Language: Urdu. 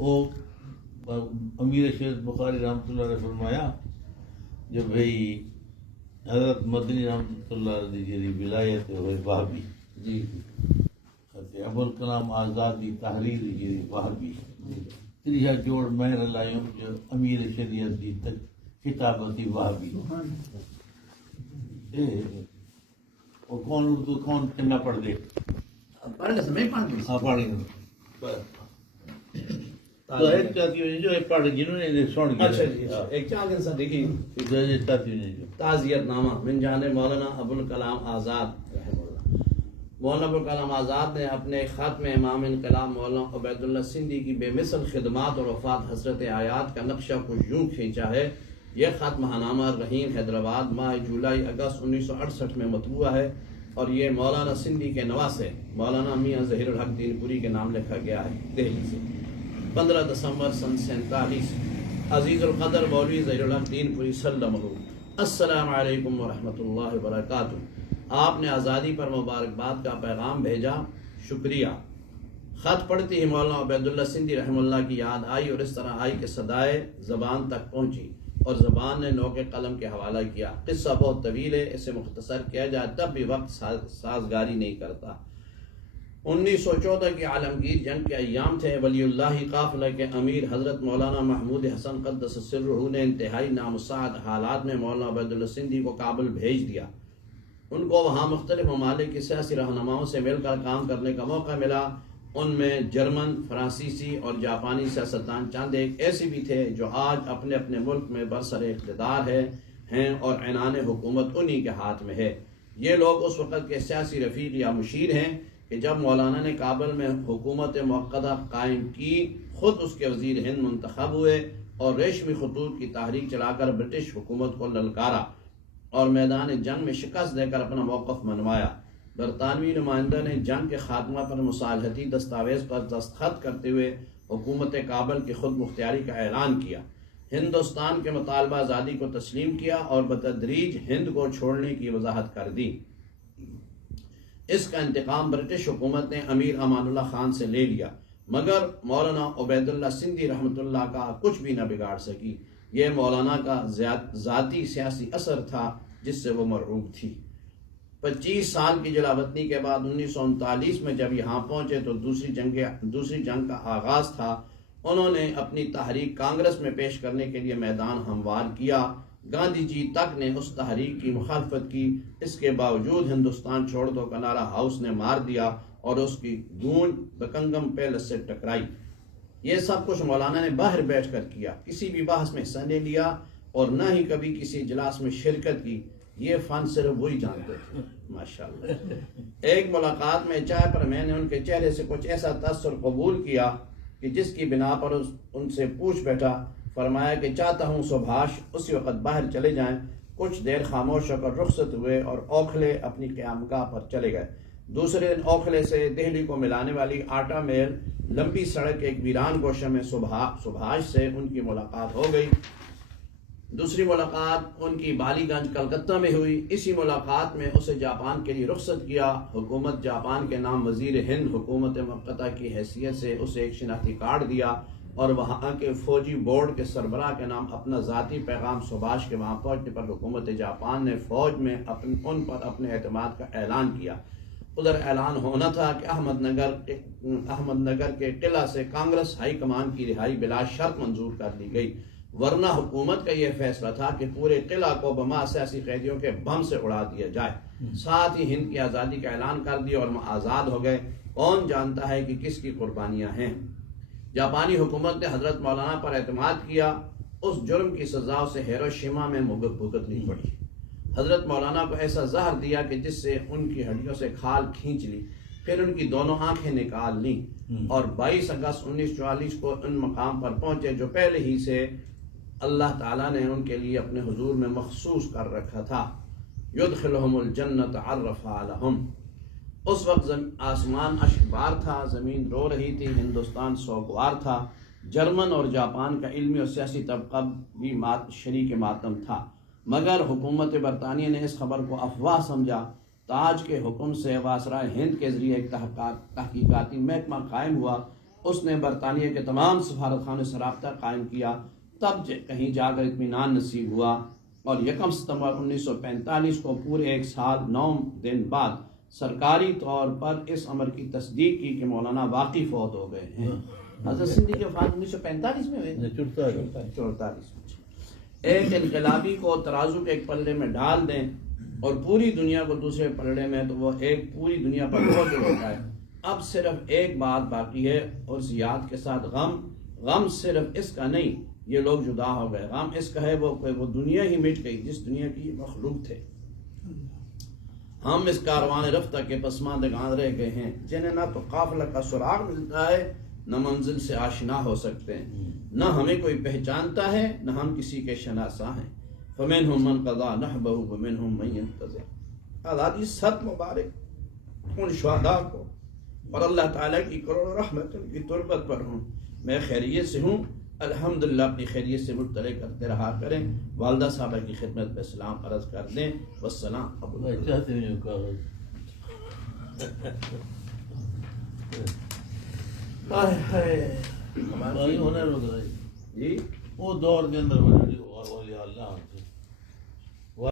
وہ امیر شیخ بخاری رحمۃ اللہ علیہ فرمایا جو بھئی حضرت مدنی رحمۃ اللہ علیہ جی ولایت ہوئے وہابی جی ابوالکلام آزادی تحریر جی وہابی تریجا جوڑ مہر لائم جو امیر شریعت دی کتابتی وہابی وہ کون اردو کون کنا پڑھ دے پڑھنے سے میں پڑھ ہاں پڑھی تو ایک چاہتی ہوئی جو ایک پڑھ جنہوں نے سن گیا اچھا جی ایک چاہتے سا دیکھیں چاہتی ہوئی جو تعزیت نامہ من جانب مولانا ابوالکلام آزاد رحمہ اللہ۔ مولانا ابوالکلام آزاد نے اپنے خط میں امام انقلاب مولانا عبید اللہ سندھی کی بے مثل خدمات اور وفات حضرت آیات کا نقشہ کچھ یوں کھینچا ہے۔ یہ خط ماہنامہ رحیم حیدرآباد ماہ جولائی اگست 1968 میں مطبوع ہے اور یہ مولانا سندھی کے نواسے مولانا میاں ظہیر الحق دین پوری کے نام لکھا گیا ہے دہلی سے 15 دسمبر سن 47۔ عزیز القدر مولوی ظہیر الحق دین پوری سلم السلام علیکم ورحمۃ اللہ وبرکاتہ۔ آپ نے آزادی پر مبارکباد کا پیغام بھیجا، شکریہ۔ خط پڑھتی ہی مولانا عبید اللہ سندھی رحمہ اللہ کی یاد آئی اور اس طرح آئی کہ صدائے زبان تک پہنچی اور زبان نے نوک قلم کے حوالہ کیا۔ قصہ بہت طویل ہے، اسے مختصر کیا جائے تب بھی وقت سازگاری نہیں کرتا۔ 1914 کی عالمگیر جنگ کے ایام تھے۔ ولی اللہ قافلہ کے امیر حضرت مولانا محمود حسن قدس سرہ نے انتہائی نامساعد حالات میں مولانا عبید اللہ سندھی کو کابل بھیج دیا۔ ان کو وہاں مختلف ممالک کی سیاسی رہنماؤں سے مل کر کام کرنے کا موقع ملا۔ ان میں جرمن، فرانسیسی اور جاپانی سیاستدان چند ایک ایسے بھی تھے جو آج اپنے اپنے ملک میں برسر اقتدار ہیں اور عنان حکومت انہی کے ہاتھ میں ہے۔ یہ لوگ اس وقت کے سیاسی رفیق یا مشیر ہیں کہ جب مولانا نے کابل میں حکومت موقتہ قائم کی، خود اس کے وزیر ہند منتخب ہوئے اور ریشمی خطوط کی تحریک چلا کر برٹش حکومت کو للکارا اور میدان جنگ میں شکست دے کر اپنا موقف منوایا۔ برطانوی نمائندہ نے جنگ کے خاتمہ پر مصالحتی دستاویز پر دستخط کرتے ہوئے حکومت کابل کی خود مختاری کا اعلان کیا، ہندوستان کے مطالبہ آزادی کو تسلیم کیا اور بتدریج ہند کو چھوڑنے کی وضاحت کر دی۔ اس کا انتقام برٹش حکومت نے امیر امان اللہ خان سے لے لیا، مگر مولانا عبید اللہ سندھی رحمۃ اللہ کا کچھ بھی نہ بگاڑ سکی۔ یہ مولانا کا ذاتی سیاسی اثر تھا جس سے وہ مرعوب تھی۔ 25 سال کی جلا وطنی کے بعد 1939 میں جب یہاں پہنچے تو دوسری جنگ کا آغاز تھا۔ انہوں نے اپنی تحریک کانگریس میں پیش کرنے کے لیے میدان ہموار کیا۔ گاندھی جی تک نے اس تحریک کی مخالفت کی، اس کے باوجود ہندوستان چھوڑ دو کا نعرہ ہاؤس نے مار دیا اور اس کی گونج بکنگم پیلس سے ٹکرائی۔ یہ سب کچھ مولانا نے باہر بیٹھ کر کیا، کسی بھی بحث میں حصہ نہیں لیا اور نہ ہی کبھی کسی اجلاس میں شرکت کی۔ یہ فن صرف وہی جانتے تھے، ماشاءاللہ۔ ایک ملاقات میں چائے پر میں نے ان کے چہرے سے کچھ ایسا تاثر قبول کیا کہ جس کی بنا پر ان سے پوچھ بیٹھا۔ فرمایا کہ چاہتا ہوں سبھاش اسی وقت باہر چلے جائیں۔ کچھ دیر خاموش ہو کر رخصت ہوئے اور اوکھلے اپنی قیامگاہ پر چلے گئے۔ دوسرے دن اوکھلے سے دہلی کو ملانے والی آٹا میل لمبی سڑک ایک ویران گوشہ میں سبھاش سے ان کی ملاقات ہو گئی۔ دوسری ملاقات ان کی بالی گنج کلکتہ میں ہوئی۔ اسی ملاقات میں اسے جاپان کے لیے رخصت کیا۔ حکومت جاپان کے نام وزیر ہند حکومت موقتہ کی حیثیت سے اسے ایک شناختی کارڈ دیا اور وہاں کے فوجی بورڈ کے سربراہ کے نام اپنا ذاتی پیغام سبھاش کے وہاں پہنچنے پر حکومت جاپان نے فوج میں ان پر اپنے اعتماد کا اعلان کیا۔ ادھر اعلان ہونا تھا کہ احمد نگر کے قلعہ سے کانگریس ہائی کمان کی رہائی بلا شرط منظور کر لی گئی، ورنہ حکومت کا یہ فیصلہ تھا کہ پورے قلعہ کو بما سیاسی قیدیوں کے بم سے اڑا دیا جائے۔ ساتھ ہی ہند کی آزادی کا اعلان کر دیا اور آزاد ہو گئے۔ کون جانتا ہے کہ کس کی قربانیاں ہیں۔ جاپانی حکومت نے حضرت مولانا پر اعتماد کیا، اس جرم کی سزا اسے ہیروشیما میں بھگتنی پڑی۔ حضرت مولانا کو ایسا زہر دیا کہ جس سے ان کی ہڈیوں سے کھال کھینچ لی، پھر ان کی دونوں آنکھیں نکال لیں اور 22 اگست 1944 کو ان مقام پر پہنچے جو پہلے ہی سے اللہ تعالیٰ نے ان کے لیے اپنے حضور میں مخصوص کر رکھا تھا۔ یدخلہم الجنت عرفہا لہم۔ اس وقت آسمان اشکبار تھا، زمین رو رہی تھی، ہندوستان سوگوار تھا۔ جرمن اور جاپان کا علمی اور سیاسی طبقہ بھی شریک ماتم تھا، مگر حکومت برطانیہ نے اس خبر کو افواہ سمجھا۔ تاج کے حکم سے واسرائے ہند کے ذریعے ایک تحقیقاتی محکمہ قائم ہوا اس نے برطانیہ کے تمام سفارت خانے سے رابطہ قائم کیا، تب کہیں جا کر اطمینان نصیب ہوا، اور 1 ستمبر 1945 کو پورے 1 سال 9 دن بعد سرکاری طور پر اس امر کی تصدیق کی کہ مولانا واقعی فوت ہو گئے ہیں۔ حضرت سندھی کی وفات 1945 میں ہوئی، 44 میں۔ ایک انقلابی کو ترازو کے ایک پلڑے میں ڈال دیں اور پوری دنیا کو دوسرے پلڑے میں، تو وہ ایک پوری دنیا پر بوجھ ہوتا ہے۔ اب صرف ایک بات باقی ہے، اور زیاد کے ساتھ غم صرف اس کا نہیں، یہ لوگ جدا ہو گئے، غم اس کا ہے وہ دنیا ہی مٹ گئی جس دنیا کی یہ مخلوق تھے۔ ہم اس کاروان رفتہ کے پسماندگان رہ گئے ہیں، جنہیں نہ تو قافلہ کا سراغ ملتا ہے، نہ منزل سے آشنا ہو سکتے ہیں، نہ ہمیں کوئی پہچانتا ہے، نہ ہم کسی کے شناسا ہیں۔ فَمِنْهُمْ مَنْ قَضَى نَحْبَهُ وَمِنْهُمْ مَنْ يَنْتَظِرُ۔ آزادی ست مبارک ان شہداء کو، اور اللہ تعالیٰ کی کروڑ رحمت ان کی تربت پر ہوں۔ میں خیریت سے ہوں، الحمدللہ اپنی خیریت سے مطلع کرتے رہا کریں۔ والدہ صاحبہ کی خدمت میں سلام عرض کر دیں۔ والسلام ابو چاہتے ہیں کاغذ ہماری ہونا جی وہ دور کے اندر اولیاء اللہ